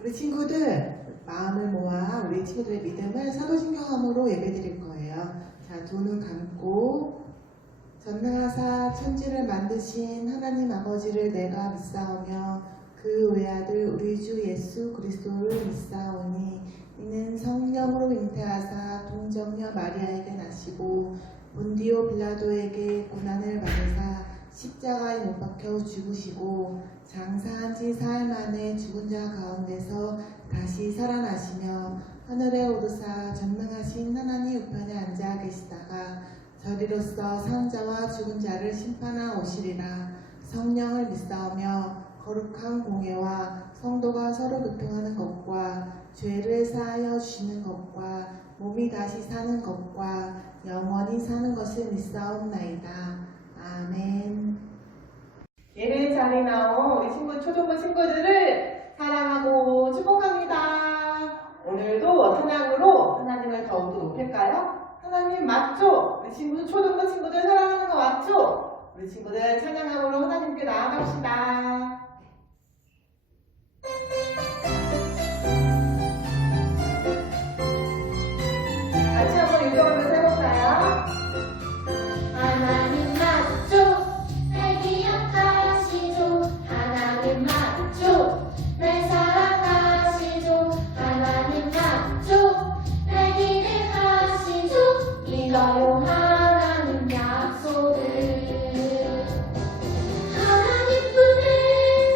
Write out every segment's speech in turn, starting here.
우리 친구들 마음을 모아 우리 친구들의 믿음을 사도신경함으로 예배드릴 거예요. 자, 두 눈 감고 전능하사 천지를 만드신 하나님 아버지를 내가 믿사오며 그 외아들 우리 주 예수 그리스도를 믿사오니 이는 성령으로 잉태하사 동정녀 마리아에게 나시고 본디오 빌라도에게 고난을 받으사 십자가에 못 박혀 죽으시고 장사한 지 사흘 만에 죽은 자 가운데서 다시 살아나시며 하늘에 오르사 전능하신 하나님 우편에 앉아 계시다가 저리로서 산 자와 죽은 자를 심판하 오시리라. 성령을 믿사오며 거룩한 공예와 성도가 서로 교통하는 것과 죄를 사하여 주시는 것과 몸이 다시 사는 것과 영원히 사는 것을 믿사옵나이다. 아멘. 예배 자리에 나온 우리 친구 초등부 친구들을 사랑하고 축복합니다. 오늘도 찬양으로 하나님을 더욱더 높일까요? 하나님 맞죠? 우리 친구 초등부 친구들 사랑하는 거 맞죠? 우리 친구들 찬양함으로 하나님께 나아갑시다. 같이 한번 읽어보면서 해볼까요? 하나님 맞죠? 날 기억하시죠? 하나님 맞죠? 날 사랑하시죠? 하나님 맞죠? 날 기대하시죠? 믿어요 하나님 약속을. 하나님 품에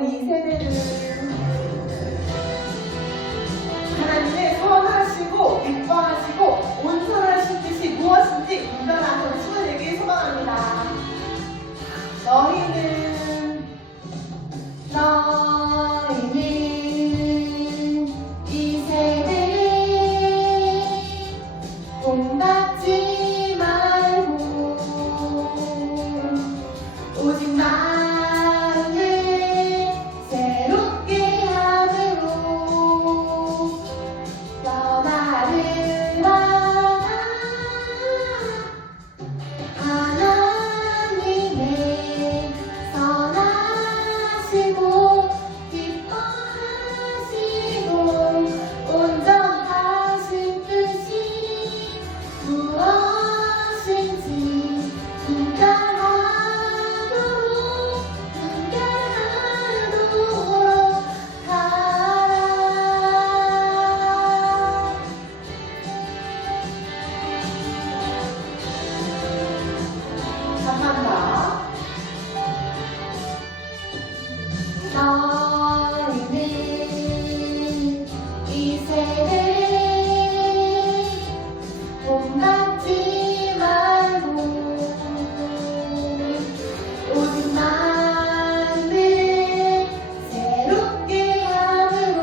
오는 이 세대를 하나님의 선하시고 기뻐하시고 온전하신 뜻이 무엇인지 분별한 전수가 되길 소망합니다. 너희는 이 세대를 본받지 말고 오직 마음을 새롭게 함으로 변화를 받아 하나님의 선하시고 기뻐하시고 온전하신 뜻이 무엇인지 분별하도록 하라. 한번 더. 너희는 이 세대를 본받지 말고 오직 마음을 새롭게 함으로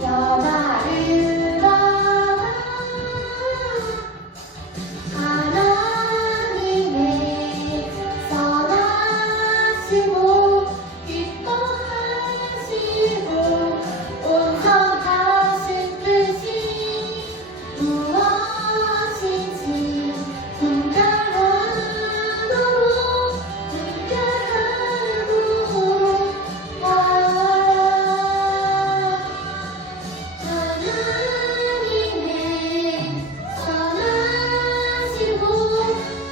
변화를 받아 하나님의 선하시고 기뻐하시고 온전하신 뜻이 무엇인지 분별하도록 하라. 하나님의 선하시고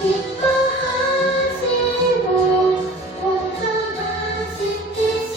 기뻐하시고 온전하신 뜻이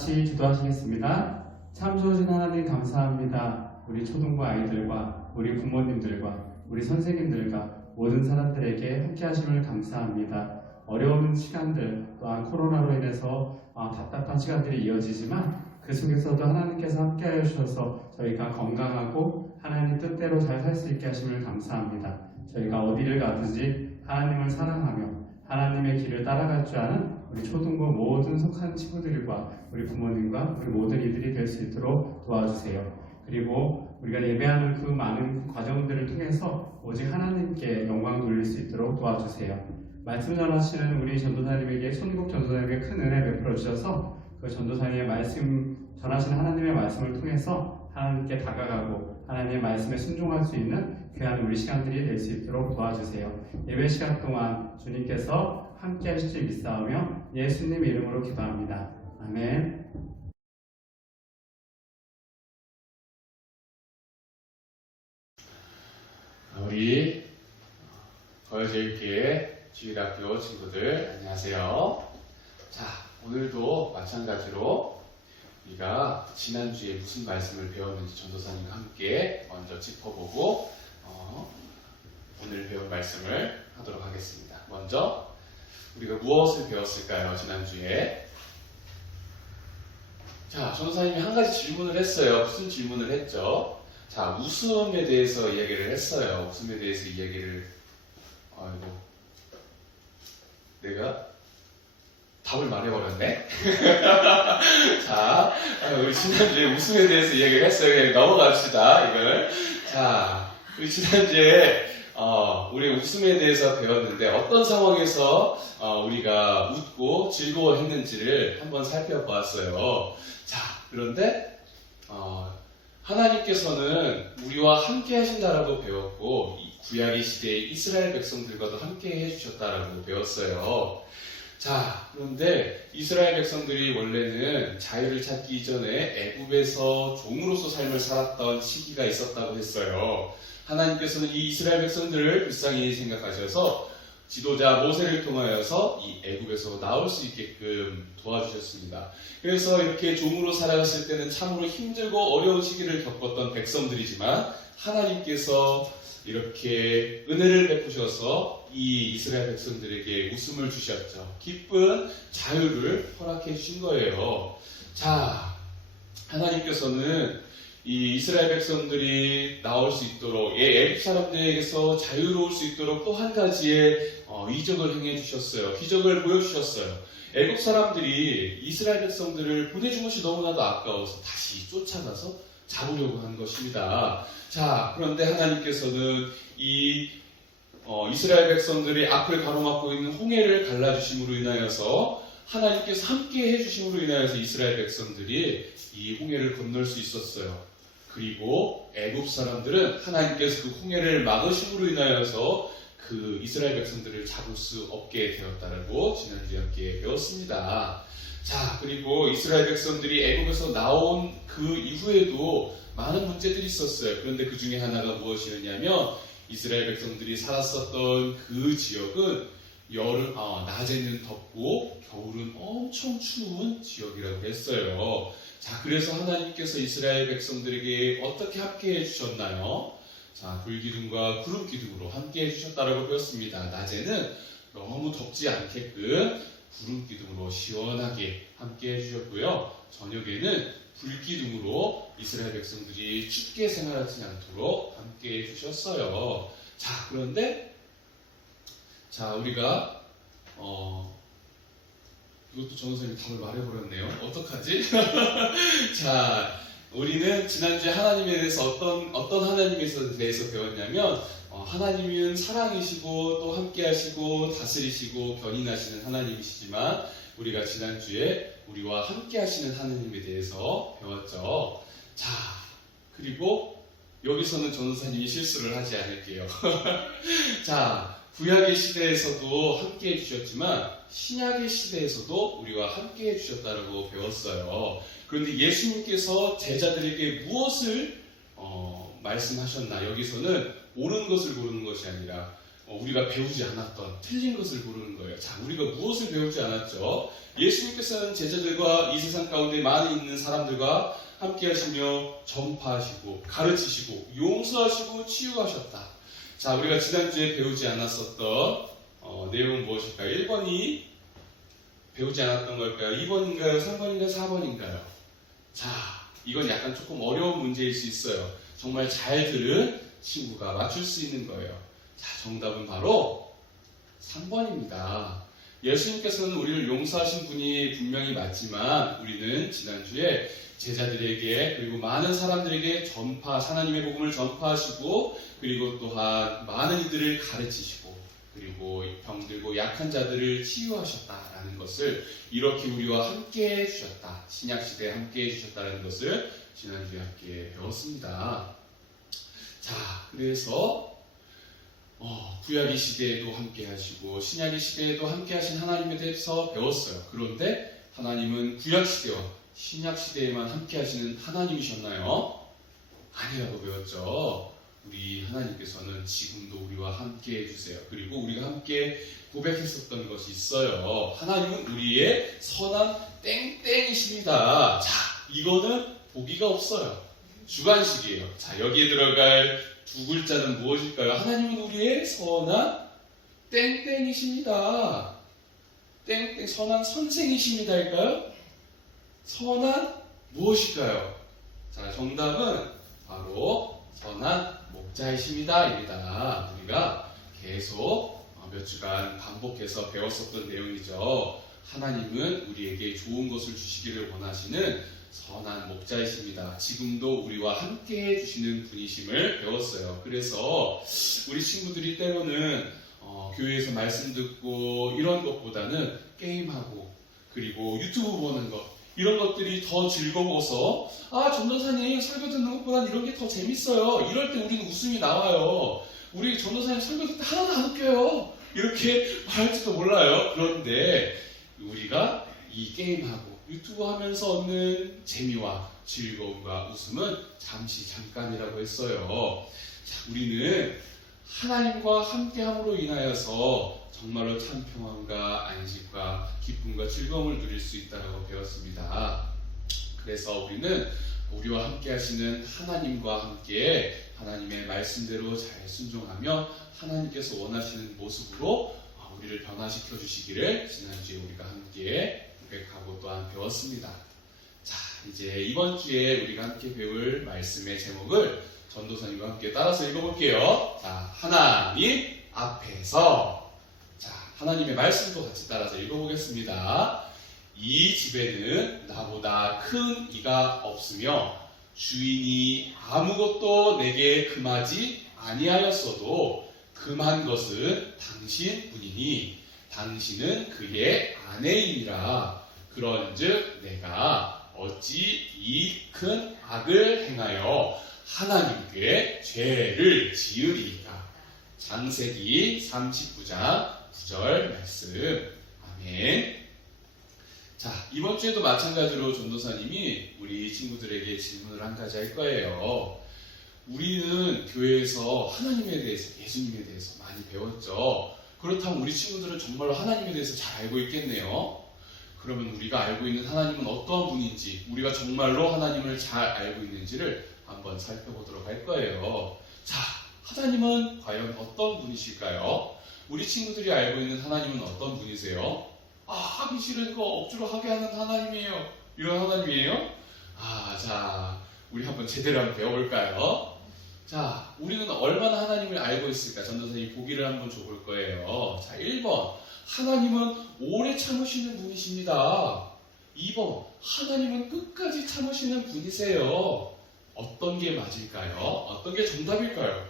같이 기도하시겠습니다. 참 좋으신 하나님 감사합니다. 우리 초등부 아이들과 우리 부모님들과 우리 선생님들과 모든 사람들에게 함께 하심을 감사합니다. 어려운 시간들 또한 코로나로 인해서 답답한 시간들이 이어지지만 그 속에서도 하나님께서 함께 하여 주셔서 저희가 건강하고 하나님 뜻대로 잘 살 수 있게 하심을 감사합니다. 저희가 어디를 가든지 하나님을 사랑하며 하나님의 길을 따라갈 줄 아는 우리 초등부 모든 속한 친구들과 우리 부모님과 우리 모든 이들이 될 수 있도록 도와주세요. 그리고 우리가 예배하는 그 많은 과정들을 통해서 오직 하나님께 영광 돌릴 수 있도록 도와주세요. 말씀 전하시는 우리 전도사님에게 손국 전도사님에게 큰 은혜 베풀어 주셔서 그 전도사님의 말씀 전하시는 하나님의 말씀을 통해서 하나님께 다가가고 하나님의 말씀에 순종할 수 있는 귀한 우리 시간들이 될 수 있도록 도와주세요. 예배 시간 동안 주님께서 함께 하실 줄 믿사오며 예수님 이름으로 기도합니다. 아멘. 우리 거여제일교회 주일학교 친구들 안녕하세요. 자, 오늘도 마찬가지로 우리가 지난주에 무슨 말씀을 배웠는지 전도사님과 함께 먼저 짚어보고 오늘 배운 말씀을 하도록 하겠습니다. 먼저 우리가 무엇을 배웠을까요? 지난주에 자, 전도사님이 한 가지 질문을 했어요. 무슨 질문을 했죠? 자, 웃음에 대해서 이야기를 했어요. 웃음에 대해서 이야기를 내가 답을 말해버렸네. 자, 우리 지난주에 웃음에 대해서 이야기를 했어요. 그냥 넘어갑시다, 이거는. 자, 우리 지난주에 우리 웃음에 대해서 배웠는데 어떤 상황에서 우리가 웃고 즐거워했는지를 한번 살펴보았어요. 자, 그런데 하나님께서는 우리와 함께 하신다라고 배웠고 구약의 시대에 이스라엘 백성들과도 함께 해주셨다라고 배웠어요. 자, 그런데 이스라엘 백성들이 원래는 자유를 찾기 이전에 애굽에서 종으로서 삶을 살았던 시기가 있었다고 했어요. 하나님께서는 이 이스라엘 백성들을 불쌍히 생각하셔서 지도자 모세를 통하여서 이 애굽에서 나올 수 있게끔 도와주셨습니다. 그래서 이렇게 종으로 살아갔을 때는 참으로 힘들고 어려운 시기를 겪었던 백성들이지만 하나님께서 이렇게 은혜를 베푸셔서 이 이스라엘 백성들에게 웃음을 주셨죠. 기쁜 자유를 허락해 주신 거예요. 자, 하나님께서는 이 이스라엘 백성들이 나올 수 있도록 애굽 사람들에게서 자유로울 수 있도록 또 한 가지의 이적을 행해 주셨어요. 기적을 보여주셨어요. 애굽 사람들이 이스라엘 백성들을 보내준 것이 너무나도 아까워서 다시 쫓아가서 잡으려고 한 것입니다. 자, 그런데 하나님께서는 이 이스라엘 백성들이 앞을 가로막고 있는 홍해를 갈라주심으로 인하여서 하나님께서 함께 해주심으로 인하여서 이스라엘 백성들이 이 홍해를 건널 수 있었어요. 그리고 애굽 사람들은 하나님께서 그 홍해를 막으심으로 인하여서 그 이스라엘 백성들을 잡을 수 없게 되었다라고 지난주에 함께 배웠습니다. 자, 그리고 이스라엘 백성들이 애굽에서 나온 그 이후에도 많은 문제들이 있었어요. 그런데 그 중에 하나가 무엇이었냐면 이스라엘 백성들이 살았었던 그 지역은 낮에는 덥고 겨울은 엄청 추운 지역이라고 했어요. 자, 그래서 하나님께서 이스라엘 백성들에게 어떻게 함께 해주셨나요? 자, 불기둥과 구름기둥으로 함께 해주셨다라고 배웠습니다. 낮에는 너무 덥지 않게끔 구름기둥으로 시원하게 함께 해주셨고요. 저녁에는 불기둥으로 이스라엘 백성들이 춥게 생활하지 않도록 함께 해주셨어요. 자, 그런데 우리가 이것도 전도사님이 답을 말해버렸네요. 어떡하지? 자, 우리는 지난주에 하나님에 대해서 어떤 하나님에 대해서 배웠냐면 하나님은 사랑이시고 또 함께 하시고 다스리시고 견인하시는 하나님이시지만 우리가 지난주에 우리와 함께 하시는 하나님에 대해서 배웠죠. 자, 그리고 여기서는 전도사님이 실수를 하지 않을게요. 자, 구약의 시대에서도 함께 해주셨지만 신약의 시대에서도 우리와 함께 해주셨다고 배웠어요. 그런데 예수님께서 제자들에게 무엇을 말씀하셨나? 여기서는 옳은 것을 고르는 것이 아니라 우리가 배우지 않았던 틀린 것을 고르는 거예요. 자, 우리가 무엇을 배우지 않았죠? 예수님께서는 제자들과 이 세상 가운데 많이 있는 사람들과 함께 하시며 전파하시고 가르치시고 용서하시고 치유하셨다. 자, 우리가 지난주에 배우지 않았었던 내용은 무엇일까요? 1번이 배우지 않았던 걸까요? 2번인가요? 3번인가요? 4번인가요? 자, 이건 약간 조금 어려운 문제일 수 있어요. 정말 잘 들은 친구가 맞출 수 있는 거예요. 자, 정답은 바로 3번입니다. 예수님께서는 우리를 용서하신 분이 분명히 맞지만 우리는 지난주에 제자들에게 그리고 많은 사람들에게 하나님의 복음을 전파하시고 그리고 또한 많은 이들을 가르치시고 그리고 병들고 약한 자들을 치유하셨다라는 것을 이렇게 우리와 함께 해주셨다. 신약시대에 함께 해주셨다는 것을 지난주에 함께 배웠습니다. 자, 그래서 구약의 시대에도 함께 하시고 신약의 시대에도 함께 하신 하나님에 대해서 배웠어요. 그런데 하나님은 구약 시대와 신약 시대에만 함께 하시는 하나님이셨나요? 아니라고 배웠죠. 우리 하나님께서는 지금도 우리와 함께 해주세요. 그리고 우리가 함께 고백했었던 것이 있어요. 하나님은 우리의 선한 땡땡이십니다. 자, 이거는 보기가 없어요. 주관식이에요. 자, 여기에 들어갈 두 글자는 무엇일까요? 하나님은 우리의 선한 땡땡이십니다. 땡땡, 선한 선생이십니다일까요? 선한 무엇일까요? 자, 정답은 바로 선한 목자이십니다입니다. 우리가 계속 몇 주간 반복해서 배웠었던 내용이죠. 하나님은 우리에게 좋은 것을 주시기를 원하시는 선한 목자이십니다. 지금도 우리와 함께 해주시는 분이심을 배웠어요. 그래서 우리 친구들이 때로는 교회에서 말씀 듣고 이런 것보다는 게임하고 그리고 유튜브 보는 것 이런 것들이 더 즐거워서 전도사님 설교 듣는 것보다는 이런 게 더 재밌어요. 이럴 때 우리는 웃음이 나와요. 우리 전도사님 설교 듣을 때 하나도 안 웃겨요. 이렇게 말할지도 몰라요. 그런데 우리가 이 게임하고 유튜브 하면서 얻는 재미와 즐거움과 웃음은 잠깐이라고 했어요. 자, 우리는 하나님과 함께함으로 인하여서 정말로 참 평안과 안식과 기쁨과 즐거움을 누릴 수 있다고 배웠습니다. 그래서 우리는 우리와 함께 하시는 하나님과 함께 하나님의 말씀대로 잘 순종하며 하나님께서 원하시는 모습으로 우리를 변화시켜 주시기를 지난주에 우리가 함께 고백하고 또한 배웠습니다. 자, 이제 이번 주에 우리가 함께 배울 말씀의 제목을 전도사님과 함께 따라서 읽어볼게요. 자, 하나님 앞에서. 자, 하나님의 말씀도 같이 따라서 읽어보겠습니다. 이 집에는 나보다 큰 이가 없으며 주인이 아무것도 내게 금하지 아니하였어도 금한 것은 당신뿐이니 당신은 그의 아내이니라. 그런즉 내가 어찌 이 큰 악을 행하여 하나님께 죄를 지으리이까. 창세기 39장 9절 말씀. 아멘. 자, 이번 주에도 마찬가지로 전도사님이 우리 친구들에게 질문을 한 가지 할 거예요. 우리는 교회에서 하나님에 대해서, 예수님에 대해서 많이 배웠죠. 그렇다면 우리 친구들은 정말로 하나님에 대해서 잘 알고 있겠네요. 그러면 우리가 알고 있는 하나님은 어떤 분인지, 우리가 정말로 하나님을 잘 알고 있는지를 한번 살펴보도록 할 거예요. 자, 하나님은 과연 어떤 분이실까요? 우리 친구들이 알고 있는 하나님은 어떤 분이세요? 하기 싫은 거 억지로 하게 하는 하나님이에요. 이런 하나님이에요? 자, 우리 한번 제대로 한번 배워볼까요? 자, 우리는 얼마나 하나님을 알고 있을까? 전도사님 보기를 한번 줘볼 거예요. 자, 1번. 하나님은 오래 참으시는 분이십니다. 2번. 하나님은 끝까지 참으시는 분이세요. 어떤 게 맞을까요? 어떤 게 정답일까요?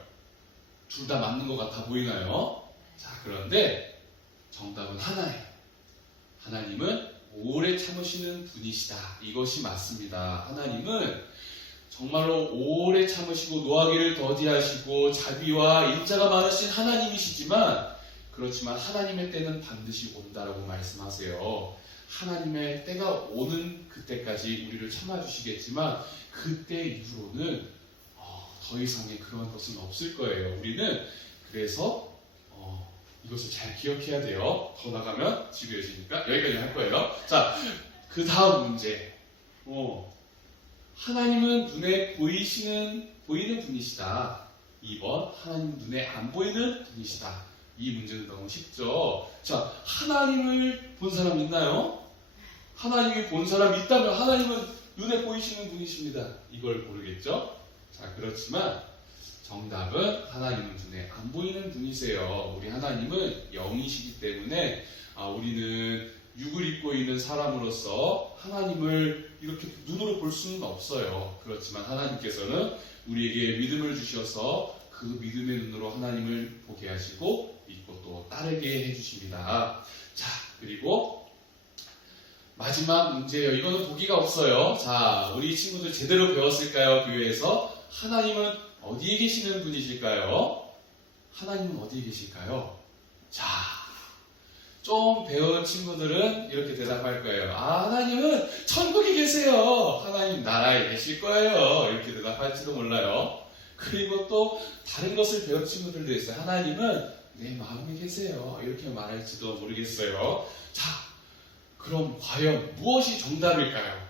둘 다 맞는 것 같아 보이나요? 자, 그런데 정답은 하나예요. 하나님은 오래 참으시는 분이시다. 이것이 맞습니다. 하나님은 정말로 오래 참으시고 노하기를 더디하시고 자비와 인자가 많으신 하나님이시지만 그렇지만 하나님의 때는 반드시 온다라고 말씀하세요. 하나님의 때가 오는 그때까지 우리를 참아주시겠지만 그때 이후로는 더 이상의 그런 것은 없을 거예요. 우리는 그래서 이것을 잘 기억해야 돼요. 더 나가면 지루해지니까 여기까지 할 거예요. 자, 그 다음 문제. 하나님은 눈에 보이는 분이시다. 2번, 하나님 눈에 안 보이는 분이시다. 이 문제는 너무 쉽죠. 자, 하나님을 본 사람 있나요? 하나님이 본 사람이 있다면 하나님은 눈에 보이시는 분이십니다. 이걸 모르겠죠? 자, 그렇지만 정답은 하나님은 눈에 안 보이는 분이세요. 우리 하나님은 영이시기 때문에 우리는 육을 입고 있는 사람으로서 하나님을 이렇게 눈으로 볼 수는 없어요. 그렇지만 하나님께서는 우리에게 믿음을 주셔서 그 믿음의 눈으로 하나님을 보게 하시고 믿고 또 따르게 해주십니다. 자, 그리고 마지막 문제예요. 이거는 보기가 없어요. 자, 우리 친구들 제대로 배웠을까요? 교회에서 하나님은 어디에 계시는 분이실까요? 하나님은 어디에 계실까요? 자, 좀 배운 친구들은 이렇게 대답할 거예요. 하나님은 천국에 계세요. 하나님 나라에 계실 거예요. 이렇게 대답할지도 몰라요. 그리고 또 다른 것을 배운 친구들도 있어요. 하나님은 내 마음에 계세요. 이렇게 말할지도 모르겠어요. 자, 그럼 과연 무엇이 정답일까요?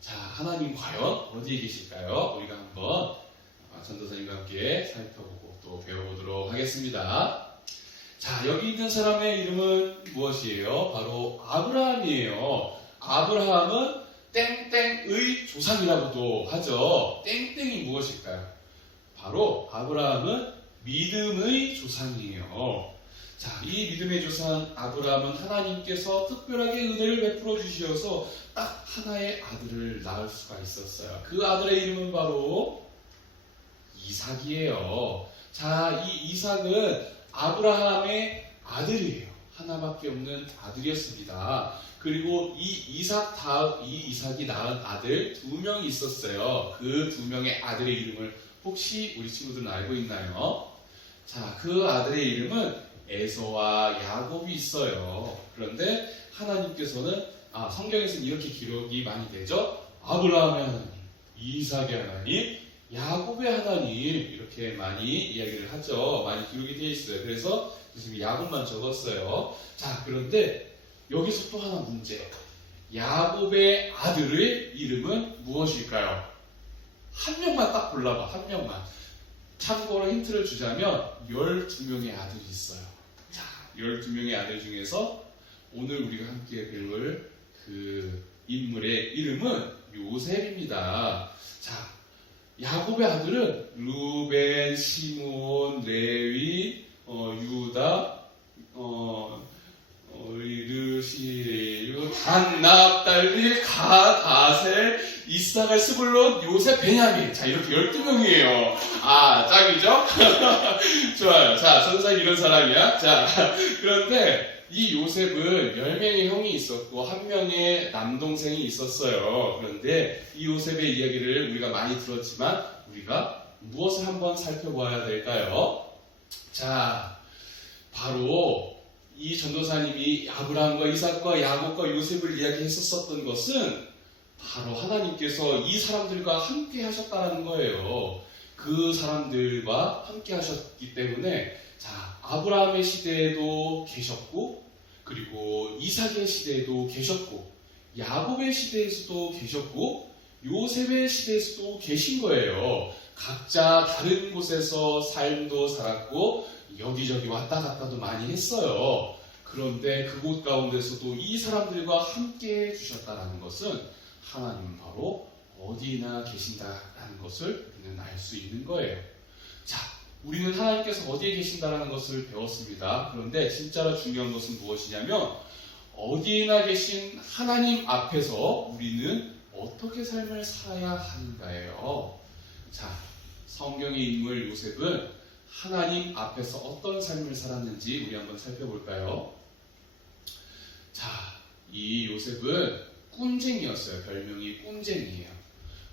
자, 하나님 과연 어디에 계실까요? 우리가 한번 전도사님과 함께 살펴보고 또 배워보도록 하겠습니다. 자, 여기 있는 사람의 이름은 무엇이에요? 바로 아브라함이에요. 아브라함은 땡땡의 조상이라고도 하죠. 땡땡이 무엇일까요? 바로 아브라함은 믿음의 조상이에요. 자, 이 믿음의 조상 아브라함은 하나님께서 특별하게 은혜를 베풀어 주셔서 딱 하나의 아들을 낳을 수가 있었어요. 그 아들의 이름은 바로 이삭이에요. 자, 이 이삭은 아브라함의 아들이에요. 하나밖에 없는 아들이었습니다. 그리고 이 이삭이 낳은 아들 2명이 있었어요. 그 2명의 아들의 이름을 혹시 우리 친구들은 알고 있나요? 자, 그 아들의 이름은 에서와 야곱이 있어요. 그런데 하나님께서는 성경에서는 이렇게 기록이 많이 되죠. 아브라함의 하나님, 이삭의 하나님, 야곱의 하나님 이렇게 많이 이야기를 하죠. 많이 기록이 되어 있어요. 그래서 지금 야곱만 적었어요. 자, 그런데 여기서 또 하나 문제. 야곱의 아들의 이름은 무엇일까요? 한 명만 딱 골라봐. 한 명만. 참고로 힌트를 주자면 12명의 아들이 있어요. 자, 12명의 아들 중에서 오늘 우리가 함께 배울 그 인물의 이름은 요셉입니다. 자, 야곱의 아들은 루벤, 시몬, 레위, 유다, 르시, 단, 납달리, 갓, 아셀, 이삭을, 스불론, 요셉, 베냐민. 자, 이렇게 12명이에요. 짱이죠? 좋아요. 자, 전사님 이런 사람이야. 자, 그런데 이 요셉은 10명의 형이 있었고 1명의 남동생이 있었어요. 그런데 이 요셉의 이야기를 우리가 많이 들었지만 우리가 무엇을 한번 살펴봐야 될까요? 자, 바로 이 전도사님이 아브라함과 이삭과 야곱과 요셉을 이야기했었던 것은 바로 하나님께서 이 사람들과 함께 하셨다는 거예요. 그 사람들과 함께 하셨기 때문에 자, 아브라함의 시대에도 계셨고 그리고 이삭의 시대에도 계셨고 야곱의 시대에서도 계셨고 요셉의 시대에서도 계신 거예요. 각자 다른 곳에서 삶도 살았고 여기저기 왔다 갔다도 많이 했어요. 그런데 그곳 가운데서도 이 사람들과 함께 해주셨다는 것은 하나님은 바로 어디나 계신다라는 것을 우리는 알 수 있는 거예요. 자, 우리는 하나님께서 어디에 계신다라는 것을 배웠습니다. 그런데 진짜로 중요한 것은 무엇이냐면 어디에나 계신 하나님 앞에서 우리는 어떻게 삶을 살아야 하는가예요. 자, 성경의 인물 요셉은 하나님 앞에서 어떤 삶을 살았는지 우리 한번 살펴볼까요? 자, 이 요셉은 꾼쟁이였어요. 별명이 꾼쟁이에요.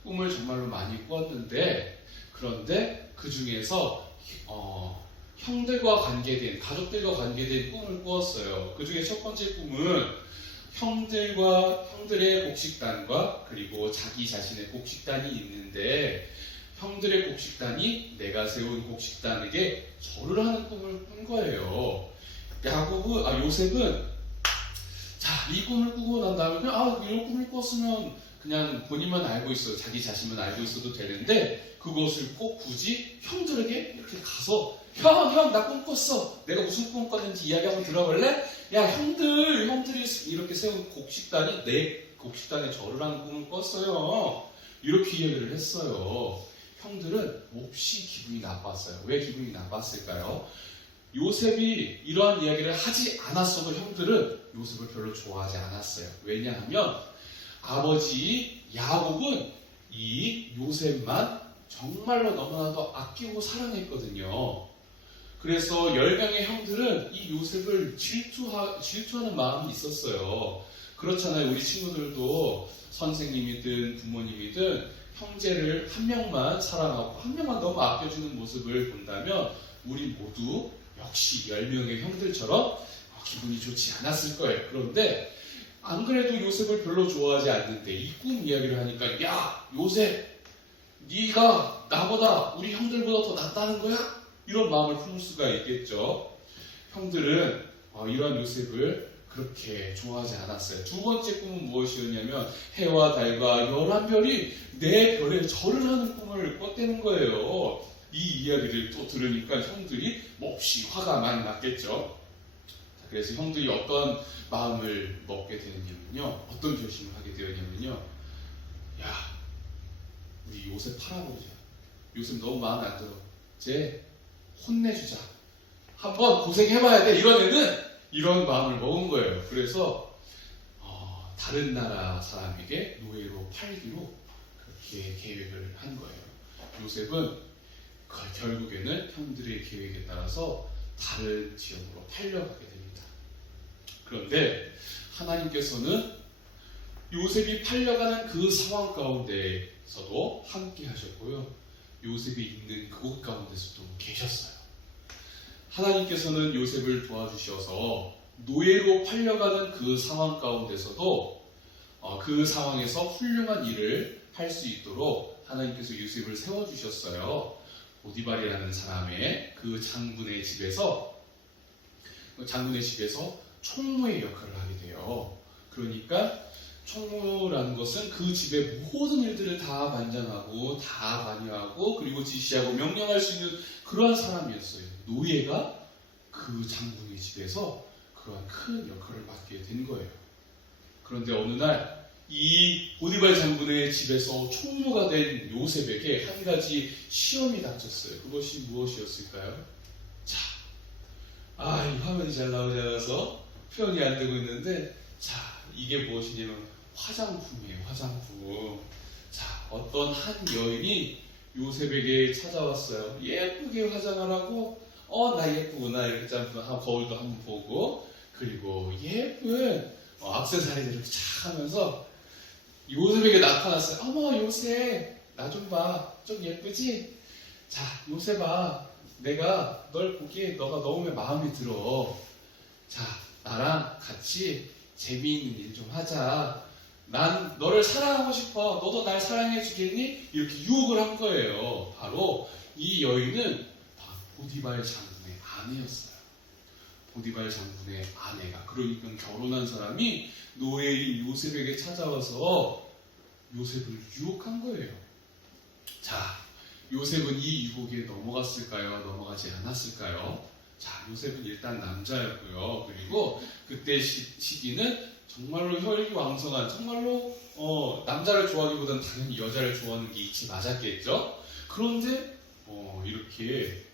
꿈을 정말로 많이 꾸었는데 그런데 그 중에서 형들과 관계된, 가족들과 관계된 꿈을 꾸었어요. 그 중에 첫 번째 꿈은 형들의 곡식단과 그리고 자기 자신의 곡식단이 있는데 형들의 곡식단이 내가 세운 곡식단에게 절을 하는 꿈을 꾼 거예요. 요셉은 자, 이 꿈을 꾸고 난 다음에 그냥 이런 꿈을 꿨으면 그냥 본인만 알고 있어요. 자기 자신만 알고 있어도 되는데 그것을 꼭 굳이 형들에게 이렇게 가서 형, 나 꿈 꿨어. 내가 무슨 꿈 꿨는지 이야기 한번 들어볼래? 야, 형들이 이렇게 세운 곡식단이 내 곡식단에 절을 하는 꿈을 꿨어요. 이렇게 이야기를 했어요. 형들은 몹시 기분이 나빴어요. 왜 기분이 나빴을까요? 요셉이 이러한 이야기를 하지 않았어도 형들은 요셉을 별로 좋아하지 않았어요. 왜냐하면 아버지 야곱은 이 요셉만 정말로 너무나도 아끼고 사랑했거든요. 그래서 10명의 형들은 이 요셉을 질투하는 마음이 있었어요. 그렇잖아요. 우리 친구들도 선생님이든 부모님이든 형제를 한 명만 사랑하고 한 명만 너무 아껴주는 모습을 본다면 우리 모두 역시 10명의 형들처럼 기분이 좋지 않았을 거예요. 그런데 안 그래도 요셉을 별로 좋아하지 않는데 이 꿈 이야기를 하니까 야, 요셉, 네가 나보다 우리 형들보다 더 낫다는 거야? 이런 마음을 품을 수가 있겠죠. 형들은 이런 요셉을 그렇게 좋아하지 않았어요. 두 번째 꿈은 무엇이었냐면 해와 달과 11별이 내 별에 절을 하는 꿈을 꿨다는 거예요. 이 이야기를 또 들으니까 형들이 몹시 화가 많이 났겠죠. 그래서 형들이 어떤 마음을 먹게 되었냐면요. 어떤 결심을 하게 되었냐면요. 야, 우리 요셉 팔아버리자. 요셉 너무 마음에 안 들어. 쟤 혼내주자. 한번 고생해봐야 돼. 이런 애는 이런 마음을 먹은 거예요. 그래서 다른 나라 사람에게 노예로 팔기로 그렇게 계획을 한 거예요. 요셉은 결국에는 형들의 계획에 따라서 다른 지역으로 팔려가게 됩니다. 그런데 하나님께서는 요셉이 팔려가는 그 상황 가운데서도 함께 하셨고요. 요셉이 있는 그곳 가운데서도 계셨어요. 하나님께서는 요셉을 도와주셔서 노예로 팔려가는 그 상황 가운데서도 그 상황에서 훌륭한 일을 할 수 있도록 하나님께서 요셉을 세워주셨어요. 보디발이라는 사람의 그 장군의 집에서 총무의 역할을 하게 돼요. 그러니까 총무라는 것은 그 집의 모든 일들을 다 관장하고 다 관여하고 그리고 지시하고 명령할 수 있는 그러한 사람이었어요. 노예가 그 장군의 집에서 그러한 큰 역할을 맡게 된 거예요. 그런데 어느 날 이 보디발 장군의 집에서 총무가 된 요셉에게 한 가지 시험이 닥쳤어요. 그것이 무엇이었을까요? 자, 이 화면이 잘 나오지 않아서 표현이 안 되고 있는데, 자, 이게 무엇이냐면 화장품이에요. 화장품. 자, 어떤 한 여인이 요셉에게 찾아왔어요. 예쁘게 화장하라고. 나 예쁘구나. 이렇게 거울도 한번 보고, 그리고 예쁜 액세서리를 이렇게 착 하면서 요셉에게 나타났어요. 어머, 요셉, 나 좀 봐. 좀 예쁘지? 자, 요셉아, 내가 널 보기에 너가 너무 마음에 들어. 자, 나랑 같이 재미있는 일 좀 하자. 난 너를 사랑하고 싶어. 너도 날 사랑해 주겠니? 이렇게 유혹을 한 거예요. 바로 이 여인은 보디발 장군의 아내였어요. 보디발 장군의 아내가, 그러니까 결혼한 사람이 노예인 요셉에게 찾아와서 요셉을 유혹한 거예요. 자, 요셉은 이 유혹에 넘어갔을까요? 넘어가지 않았을까요? 자, 요셉은 일단 남자였고요. 그리고 그때 시기는 정말로 혈기왕성한, 정말로 남자를 좋아하기보다는 당연히 여자를 좋아하는 게 이치 맞았겠죠. 그런데 이렇게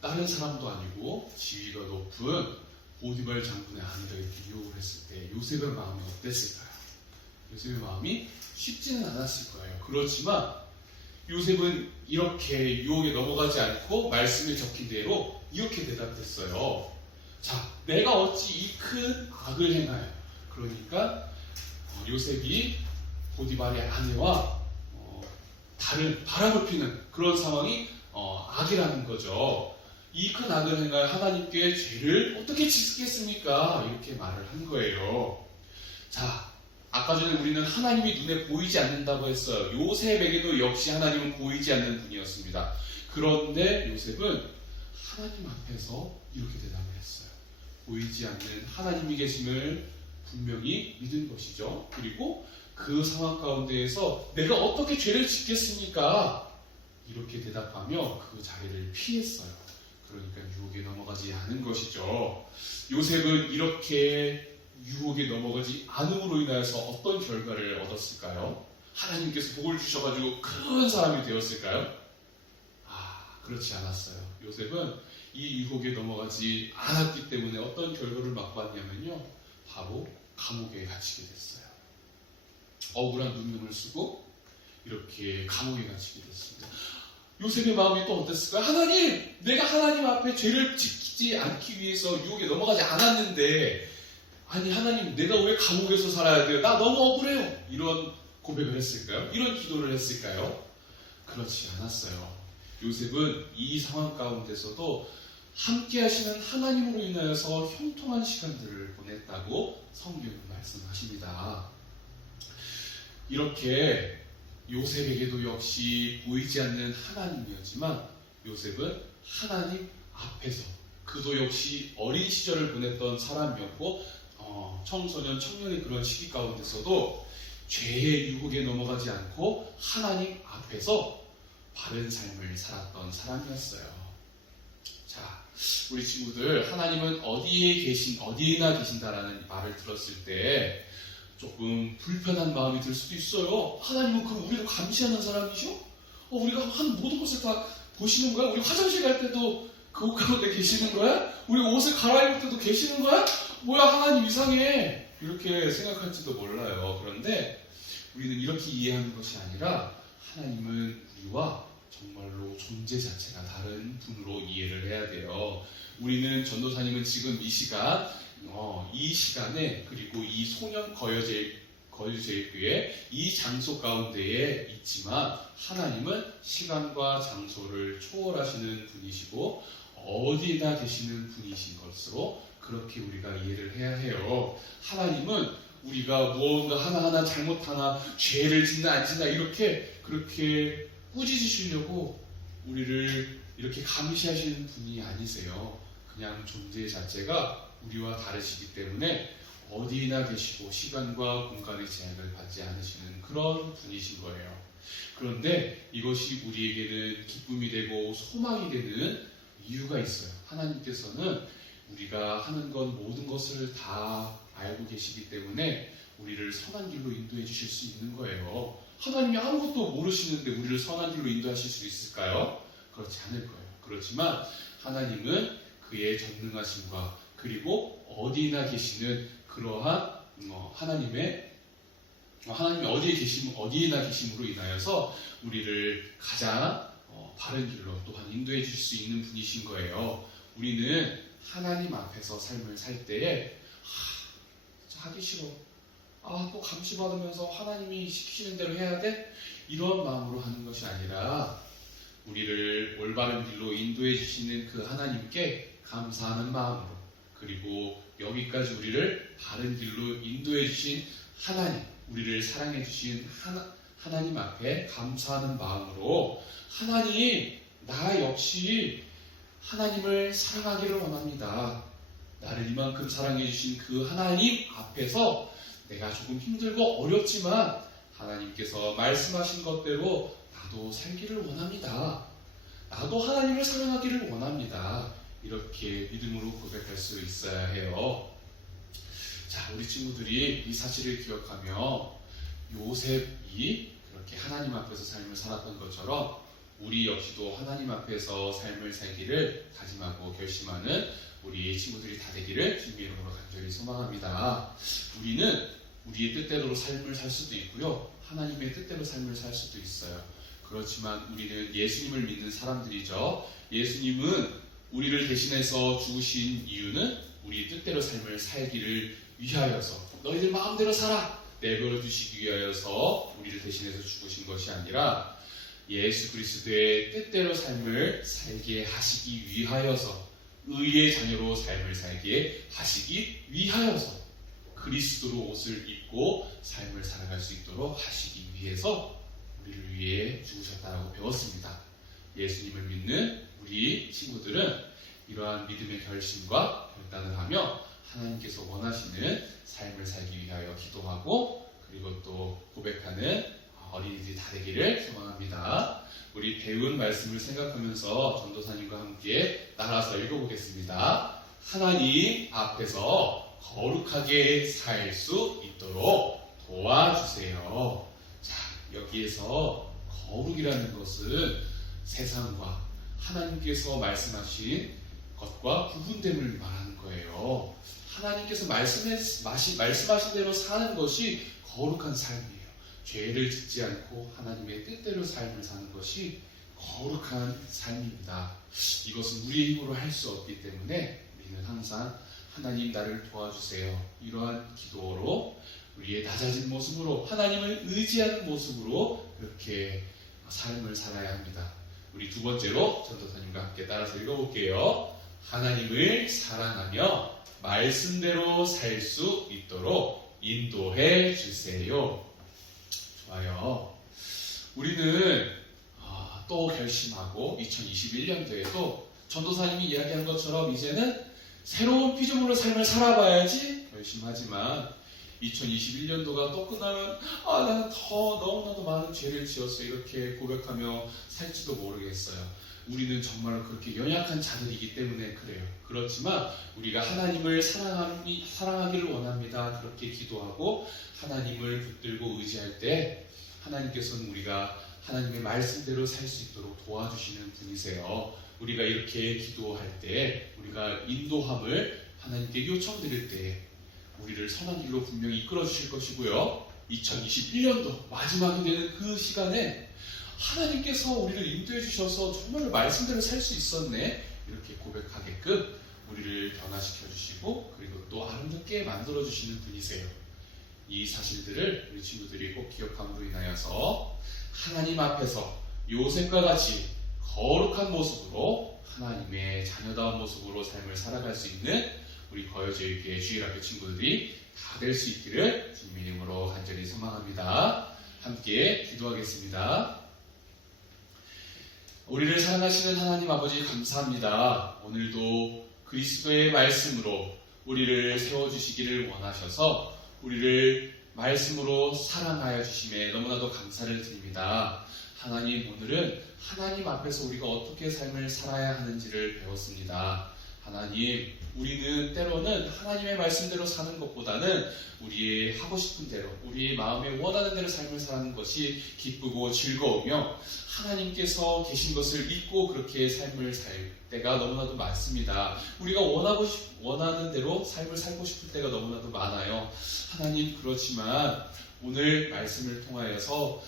다른 사람도 아니고 지위가 높은 보디발 장군의 아내가 이렇게 유혹을 했을 때 요셉의 마음이 어땠을까요? 요셉의 마음이 쉽지는 않았을 거예요. 그렇지만 요셉은 이렇게 유혹에 넘어가지 않고 말씀에 적힌 대로 이렇게 대답했어요. 자, 내가 어찌 이 큰 악을 행하여. 그러니까 요셉이 보디발의 아내와 다른 바람을 피는 그런 상황이 악이라는 거죠. 이 큰 악을 행하여 하나님께 죄를 어떻게 짓겠습니까? 이렇게 말을 한 거예요. 자, 아까 아까 전에 우리는 하나님이 눈에 보이지 않는다고 했어요. 요셉에게도 역시 하나님은 보이지 않는 분이었습니다. 그런데 요셉은 하나님 앞에서 이렇게 대답을 했어요. 보이지 않는 하나님이 계심을 분명히 믿은 것이죠. 그리고 그 상황 가운데에서 내가 어떻게 죄를 짓겠습니까? 이렇게 대답하며 그 자리를 피했어요. 그러니까 유혹에 넘어가지 않은 것이죠. 요셉은 이렇게 유혹에 넘어가지 않음으로 인하여서 어떤 결과를 얻었을까요? 하나님께서 복을 주셔가지고 큰 사람이 되었을까요? 그렇지 않았어요. 요셉은 이 유혹에 넘어가지 않았기 때문에 어떤 결과를 맛봤냐면요, 바로 감옥에 갇히게 됐어요. 억울한 누명을 쓰고 이렇게 감옥에 갇히게 됐습니다. 요셉의 마음이 또 어땠을까요? 하나님! 내가 하나님 앞에 죄를 지키지 않기 위해서 유혹에 넘어가지 않았는데, 아니 하나님, 내가 왜 감옥에서 살아야 돼요? 나 너무 억울해요. 이런 고백을 했을까요? 이런 기도를 했을까요? 그렇지 않았어요. 요셉은 이 상황 가운데서도 함께 하시는 하나님으로 인하여서 형통한 시간들을 보냈다고 성경은 말씀하십니다. 이렇게 요셉에게도 역시 보이지 않는 하나님이었지만, 요셉은 하나님 앞에서, 그도 역시 어린 시절을 보냈던 사람이었고, 청소년, 청년의 그런 시기 가운데서도 죄의 유혹에 넘어가지 않고 하나님 앞에서 바른 삶을 살았던 사람이었어요. 자, 우리 친구들, 하나님은 어디에나 계신다라는 말을 들었을 때 조금 불편한 마음이 들 수도 있어요. 하나님은 그럼 우리를 감시하는 사람이죠? 우리가 하는 모든 것을 다 보시는 거야? 우리 화장실 갈 때도 그 가운데 계시는 거야? 우리 옷을 갈아입을 때도 계시는 거야? 뭐야, 하나님 이상해. 이렇게 생각할지도 몰라요. 그런데 우리는 이렇게 이해하는 것이 아니라, 하나님은 우리와 정말로 존재 자체가 다른 분으로 이해를 해야 돼요. 우리는 전도사님은 지금 이 시간에, 그리고 이 소년 거유제일교회 이 장소 가운데에 있지만, 하나님은 시간과 장소를 초월하시는 분이시고 어디나 계시는 분이신 것으로 그렇게 우리가 이해를 해야 해요. 하나님은 우리가 무언가 하나하나 잘못하나, 죄를 짓나 안 짓나 그렇게 꾸짖으시려고 우리를 이렇게 감시하시는 분이 아니세요. 그냥 존재 자체가 우리와 다르시기 때문에 어디나 계시고 시간과 공간의 제약을 받지 않으시는 그런 분이신 거예요. 그런데 이것이 우리에게는 기쁨이 되고 소망이 되는 이유가 있어요. 하나님께서는 우리가 하는 건 모든 것을 다 알고 계시기 때문에 우리를 선한 길로 인도해 주실 수 있는 거예요. 하나님이 아무것도 모르시는데 우리를 선한 길로 인도하실 수 있을까요? 그렇지 않을 거예요. 그렇지만 하나님은 그의 전능하심과, 그리고 어디나 계시는 그러한 하나님이 어디에나 계심으로 인하여서 우리를 가장 바른 길로 또한 인도해 주실 수 있는 분이신 거예요. 우리는 하나님 앞에서 삶을 살 때에 하기 싫어, 또 감시받으면서 하나님이 시키시는 대로 해야 돼? 이런 마음으로 하는 것이 아니라, 우리를 올바른 길로 인도해 주시는 그 하나님께 감사하는 마음으로, 그리고 여기까지 우리를 바른 길로 인도해 주신 하나님, 우리를 사랑해 주신 하나님 앞에 감사하는 마음으로, 하나님, 나 역시 하나님을 사랑하기를 원합니다. 나를 이만큼 사랑해 주신 그 하나님 앞에서 내가 조금 힘들고 어렵지만 하나님께서 말씀하신 것대로 나도 살기를 원합니다. 나도 하나님을 사랑하기를 원합니다. 이렇게 믿음으로 고백할 수 있어야 해요. 자, 우리 친구들이 이 사실을 기억하며 요셉이 그렇게 하나님 앞에서 삶을 살았던 것처럼 우리 역시도 하나님 앞에서 삶을 살기를 다짐하고 결심하는 우리 친구들이 다 되기를 주님의 이름으로 간절히 소망합니다. 우리는 우리의 뜻대로 삶을 살 수도 있고요, 하나님의 뜻대로 삶을 살 수도 있어요. 그렇지만 우리는 예수님을 믿는 사람들이죠. 예수님은 우리를 대신해서 죽으신 이유는 우리 뜻대로 삶을 살기를 위하여서, 너희들 마음대로 살아 내버려 두시기 위하여서 우리를 대신해서 죽으신 것이 아니라, 예수 그리스도의 뜻대로 삶을 살게 하시기 위하여서, 의의 자녀로 삶을 살게 하시기 위하여서 그리스도로 옷을 입고 삶을 살아갈 수 있도록 하시기 위해서 우리를 위해 죽으셨다라고 배웠습니다. 예수님을 믿는 우리 친구들은 이러한 믿음의 결심과 결단을 하며 하나님께서 원하시는 삶을 살기 위하여 기도하고 그리고 또 고백하는 어린이들이 다 되기를 소망합니다. 우리 배운 말씀을 생각하면서 전도사님과 함께 따라서 읽어보겠습니다. 하나님 앞에서 거룩하게 살 수 있도록 도와주세요. 자, 여기에서 거룩이라는 것은 세상과 하나님께서 말씀하신 것과 구분됨을 말하는 거예요. 하나님께서 말씀하신 대로 사는 것이 거룩한 삶이에요. 죄를 짓지 않고 하나님의 뜻대로 삶을 사는 것이 거룩한 삶입니다. 이것은 우리의 힘으로 할 수 없기 때문에 우리는 항상 하나님 나를 도와주세요. 이러한 기도로 우리의 낮아진 모습으로 하나님을 의지하는 모습으로 그렇게 삶을 살아야 합니다. 우리 두 번째로 전도사님과 함께 따라서 읽어볼게요. 하나님을 사랑하며 말씀대로 살 수 있도록 인도해 주세요. 좋아요. 우리는 또 결심하고 2021년도에도 전도사님이 이야기한 것처럼 이제는 새로운 피조물로 삶을 살아봐야지 결심하지만 2021년도가 또 끝나면 나는 더 너무나도 많은 죄를 지었어 이렇게 고백하며 살지도 모르겠어요. 우리는 정말 그렇게 연약한 자들이기 때문에 그래요. 그렇지만 우리가 하나님을 사랑하기를 원합니다. 그렇게 기도하고 하나님을 붙들고 의지할 때 하나님께서는 우리가 하나님의 말씀대로 살 수 있도록 도와주시는 분이세요. 우리가 이렇게 기도할 때 우리가 인도함을 하나님께 요청드릴 때 우리를 선한 길로 분명히 이끌어 주실 것이고요. 2021년도 마지막이 되는 그 시간에 하나님께서 우리를 인도해 주셔서 정말 말씀대로 살 수 있었네 이렇게 고백하게끔 우리를 변화시켜 주시고 그리고 또 아름답게 만들어 주시는 분이세요. 이 사실들을 우리 친구들이 꼭 기억함으로 인하여서 하나님 앞에서 요셉과 같이 거룩한 모습으로 하나님의 자녀다운 모습으로 삶을 살아갈 수 있는 우리 거여제일교회 주일학교 친구들이 다 될 수 있기를 주님의 이름으로 간절히 소망합니다. 함께 기도하겠습니다. 우리를 사랑하시는 하나님 아버지 감사합니다. 오늘도 그리스도의 말씀으로 우리를 세워주시기를 원하셔서 우리를 말씀으로 사랑하여 주심에 너무나도 감사를 드립니다. 하나님, 오늘은 하나님 앞에서 우리가 어떻게 삶을 살아야 하는지를 배웠습니다. 하나님, 우리는 때로는 하나님의 말씀대로 사는 것보다는 우리의 하고 싶은 대로, 우리의 마음에 원하는 대로 삶을 사는 것이 기쁘고 즐거우며 하나님께서 계신 것을 믿고 그렇게 삶을 살 때가 너무나도 많습니다. 우리가 원하는 대로 삶을 살고 싶을 때가 너무나도 많아요. 하나님, 그렇지만 오늘 말씀을 통하여서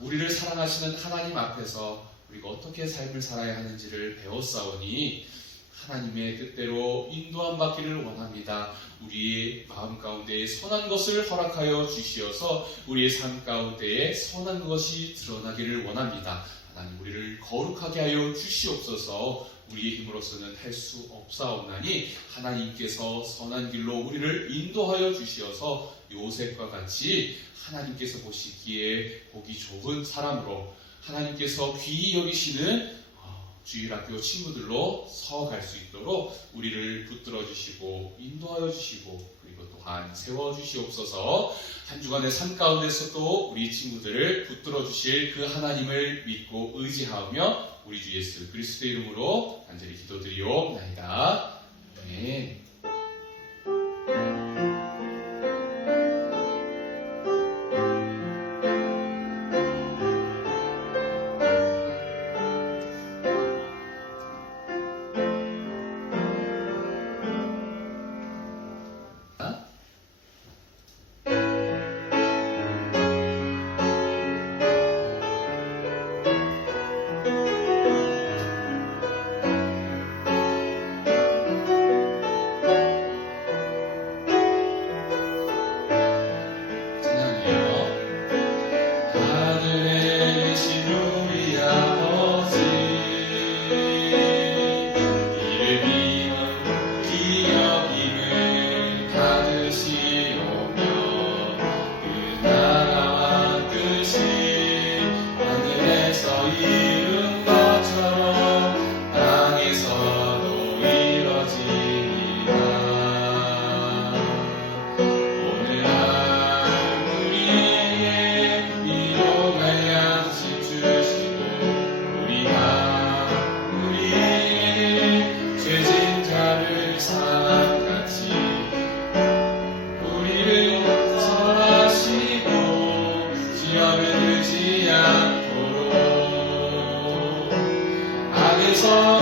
우리를 사랑하시는 하나님 앞에서 우리가 어떻게 삶을 살아야 하는지를 배웠사오니 하나님의 뜻대로 인도함 받기를 원합니다. 우리의 마음 가운데에 선한 것을 허락하여 주시어서 우리의 삶 가운데에 선한 것이 드러나기를 원합니다. 하나님, 우리를 거룩하게 하여 주시옵소서. 우리의 힘으로서는 할 수 없사옵나니 하나님께서 선한 길로 우리를 인도하여 주시어서 요셉과 같이 하나님께서 보시기에 보기 좋은 사람으로 하나님께서 귀히 여기시는 주일학교 친구들로 서갈 수 있도록 우리를 붙들어 주시고 인도하여 주시고 그리고 또한 세워 주시옵소서. 한 주간의 삶 가운데서도 우리 친구들을 붙들어 주실 그 하나님을 믿고 의지하며 우리 주 예수 그리스도의 이름으로 간절히 기도드리옵나이다. 아멘. 주옵소서.